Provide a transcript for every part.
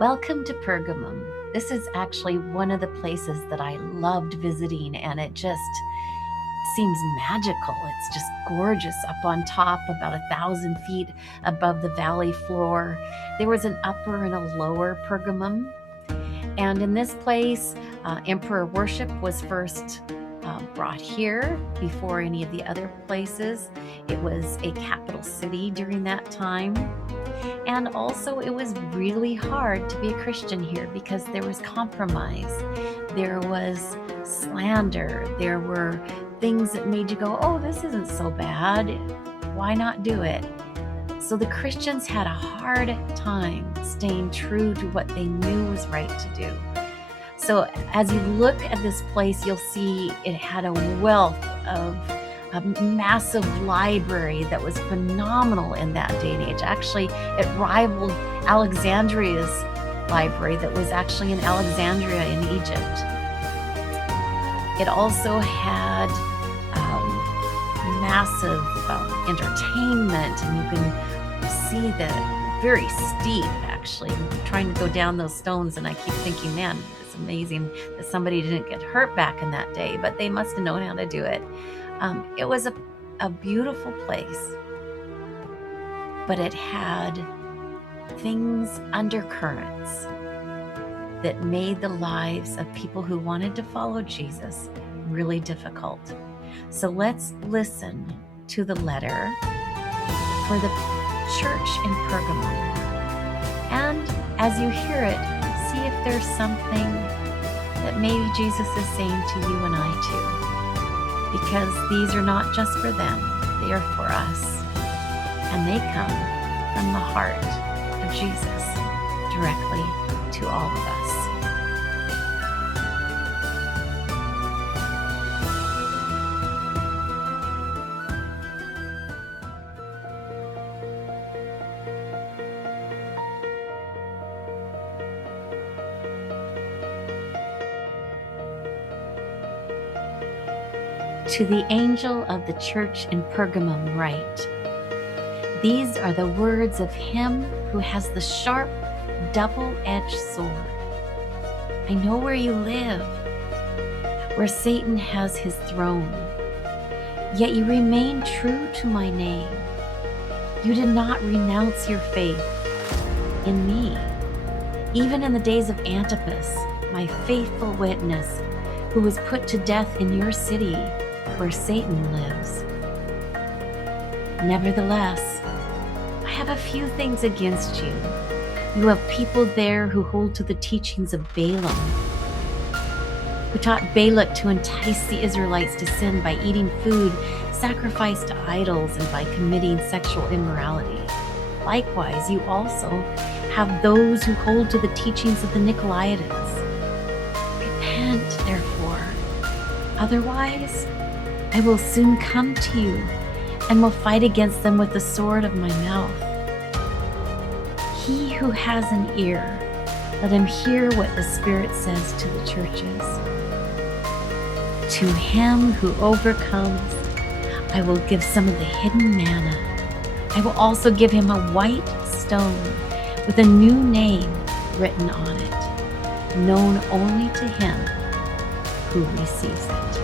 Welcome to Pergamum. This is actually one of the places that I loved visiting, and it just seems magical. It's just gorgeous up on top, about 1,000 feet above the valley floor. There was an upper and a lower Pergamum. And in this place, emperor worship was first brought here before any of the other places. It was a capital city during that time. And also, it was really hard to be a Christian here because there was compromise, there was slander, there were things that made you go, oh, this isn't so bad. Why not do it? So the Christians had a hard time staying true to what they knew was right to do. So as you look at this place, you'll see it had a wealth of a massive library that was phenomenal in that day and age. Actually, it rivaled Alexandria's library that was actually in Alexandria in Egypt. It also had massive entertainment, and you can see that very steep, actually. I'm trying to go down those stones, and I keep thinking, man, it's amazing that somebody didn't get hurt back in that day, but they must have known how to do it. It was a beautiful place, but it had things, undercurrents, that made the lives of people who wanted to follow Jesus really difficult. So let's listen to the letter for the church in Pergamum. And as you hear it, see if there's something that maybe Jesus is saying to you and I too. Because these are not just for them, they are for us. And they come from the heart of Jesus directly to all of us. To the angel of the church in Pergamum write, these are the words of him who has the sharp, double-edged sword. I know where you live, where Satan has his throne. Yet you remain true to my name. You did not renounce your faith in me, even in the days of Antipas, my faithful witness, who was put to death in your city, where Satan lives. Nevertheless, I have a few things against you. You have people there who hold to the teachings of Balaam, who taught Balak to entice the Israelites to sin by eating food sacrificed to idols and by committing sexual immorality. Likewise, you also have those who hold to the teachings of the Nicolaitans. Repent, therefore. Otherwise, I will soon come to you and will fight against them with the sword of my mouth. He who has an ear, let him hear what the Spirit says to the churches. To him who overcomes, I will give some of the hidden manna. I will also give him a white stone with a new name written on it, known only to him who receives it.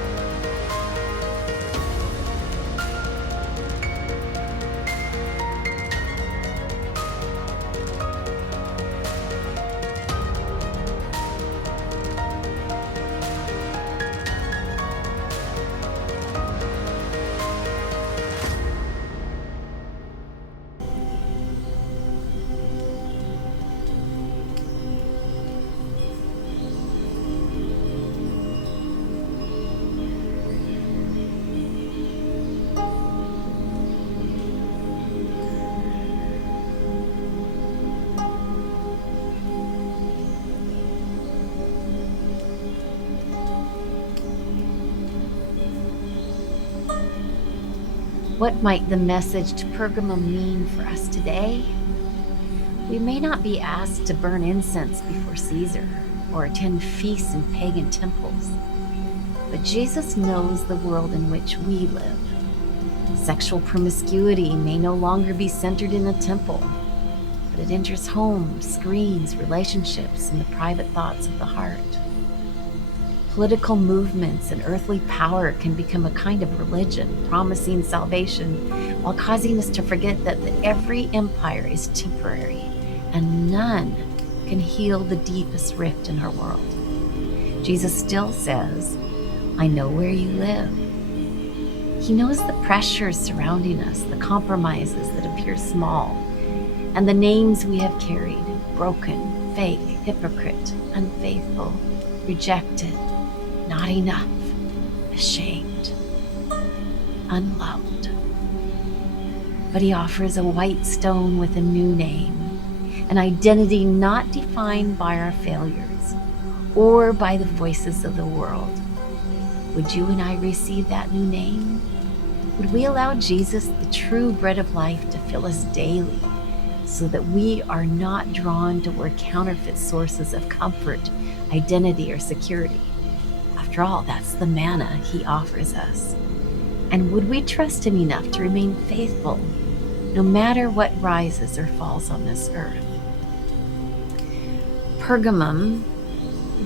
What might the message to Pergamum mean for us today? We may not be asked to burn incense before Caesar or attend feasts in pagan temples, but Jesus knows the world in which we live. Sexual promiscuity may no longer be centered in a temple, but it enters homes, screens, relationships, and the private thoughts of the heart. Political movements and earthly power can become a kind of religion, promising salvation while causing us to forget that every empire is temporary and none can heal the deepest rift in our world. Jesus still says, I know where you live. He knows the pressures surrounding us, the compromises that appear small, and the names we have carried: broken, fake, hypocrite, unfaithful, rejected, not enough, ashamed, unloved. But he offers a white stone with a new name, an identity not defined by our failures or by the voices of the world. Would you and I receive that new name? Would we allow Jesus, the true bread of life, to fill us daily so that we are not drawn toward counterfeit sources of comfort, identity, or security? After all, that's the manna he offers us. And would we trust him enough to remain faithful no matter what rises or falls on this earth? Pergamum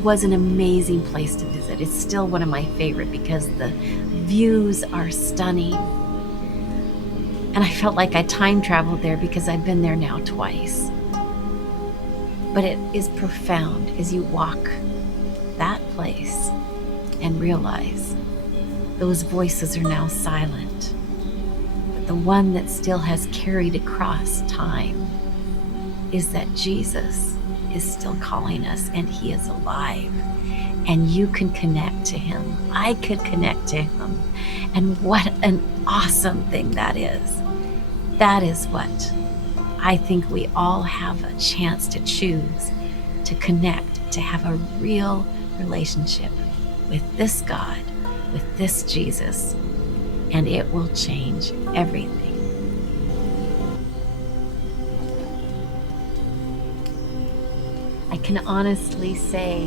was an amazing place to visit. It's still one of my favorite because the views are stunning. And I felt like I time traveled there because I've been there now twice. But it is profound as you walk that place and realize those voices are now silent. But the one that still has carried across time is that Jesus is still calling us, and he is alive, and you can connect to him. I could connect to him, and what an awesome thing that is. That is what I think we all have a chance to choose, to connect, to have a real relationship with this God, with this Jesus, and it will change everything. I can honestly say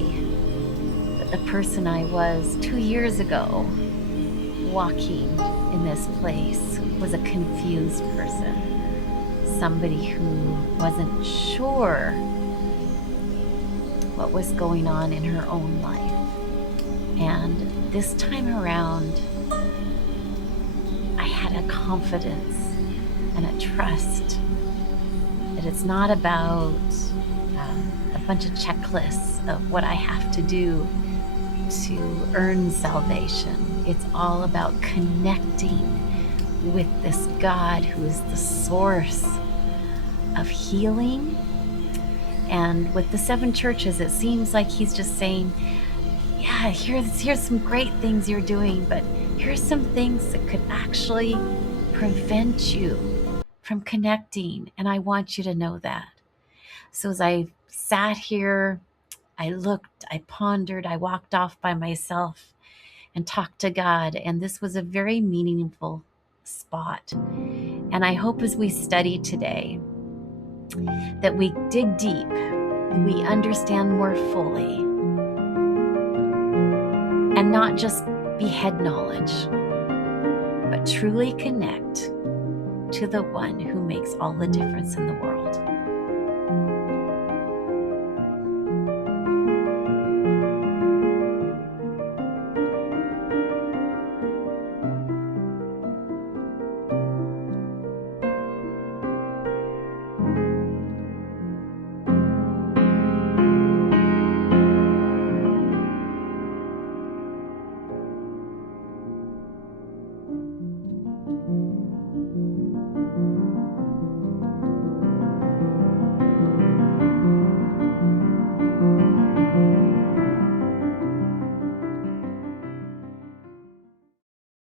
that the person I was 2 years ago walking in this place was a confused person, somebody who wasn't sure what was going on in her own life. And this time around, I had a confidence and a trust that it's not about a bunch of checklists of what I have to do to earn salvation. It's all about connecting with this God who is the source of healing. And with the 7 churches, it seems like he's just saying, yeah, here's some great things you're doing, but here's some things that could actually prevent you from connecting. And I want you to know that. So as I sat here, I looked, I pondered, I walked off by myself and talked to God. And this was a very meaningful spot. And I hope as we study today that we dig deep, we understand more fully, and not just be head knowledge, but truly connect to the one who makes all the difference in the world.